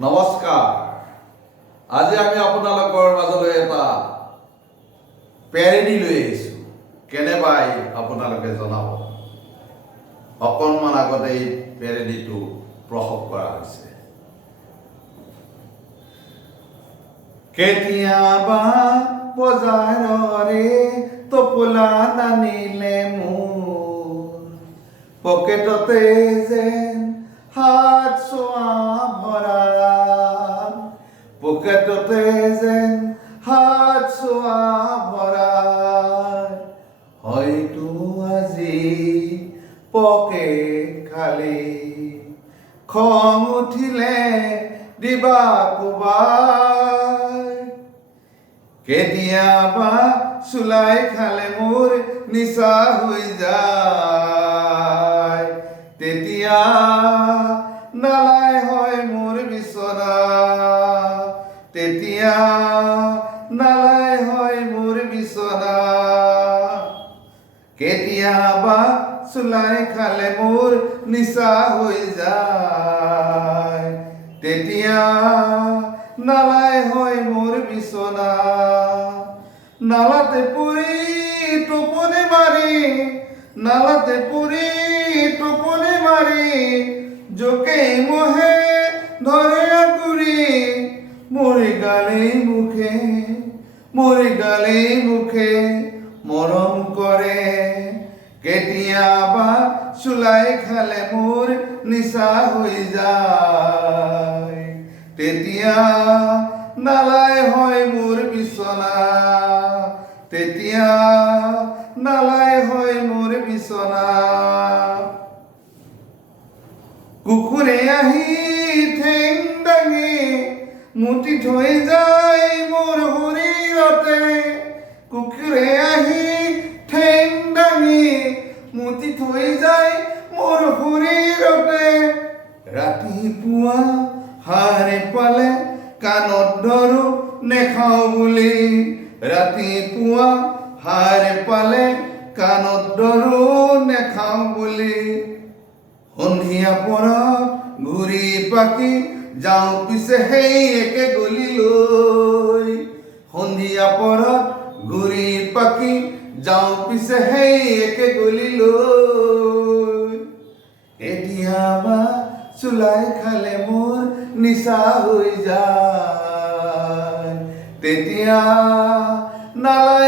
নমস্কাৰ। আজি আমি আপোনালোকৰ মাজলৈ এটা পেৰেডি লৈ আহিছোঁ। কেনে পাই আপোনালোকে জনাব। অকণমান আগতে এই পেৰেডিটো প্ৰস্তুত কৰা হৈছে। কেতিয়াবা বজাৰৰে টোপোলা নানিলে মোৰ পকেটতে যেন হাত চোৱা ভৰা, পকেটতে যেন হাত চোৱা ভৰা, হয়তো আজি পকেট খালি, খং উঠিলে দিবা কোবাই। কেতিয়াবা চুলাই খালে মোৰ নিচা হৈ যায়, তেতিয়া নালাই হয় মোৰ বিচনা, তেতিয়া নালাই হয় মোৰ বিচনা। কেতিয়াবা চুলাই খালে মোৰ নিচা হৈ যায়, তেতিয়া নালাই হয় মোৰ বিচনা। নালাতে পৰি টোপনি মাৰি, নালাতে পৰি টোপনি মাৰি, জোকেই মোহে ধৰে আঁকুৰি, মোৰ গালে মুখে, মোৰ গালে মুখে মৰম কৰে। কেতিয়াবা চুলাই খালে মোৰ নিচা হৈ যায়, তেতিয়া নালাই হয় মোৰ বিচনা, তেতিয়া নালাই হয় মোৰ বিচনা। কুকুৰে আহি ঠেং দাঙি মুতি থৈ যায় মোৰ শৰীৰতে, কুকুৰে আহি ঠেং দাঙি মুতি থৈ যায় মোৰ শৰীৰতে। ৰাতিপুৱা সাৰে পালে কাণত ধৰো নেখাওঁ বুলি, ৰাতিপুৱা সাৰে পালে কাণত ধৰো নেখাওঁ বুলি। সন্ধিয়া পৰত ঘূৰি পাকি যাওঁ পিছে সেই একে গলিলৈ, সন্ধিয়া পৰত ঘূৰি পাকি যাওঁ পিছে সেই একে গলিলৈ। কেতিয়াবা চুলাই খালে মোৰ নিচা হৈ যায়, তেতিয়া নালাই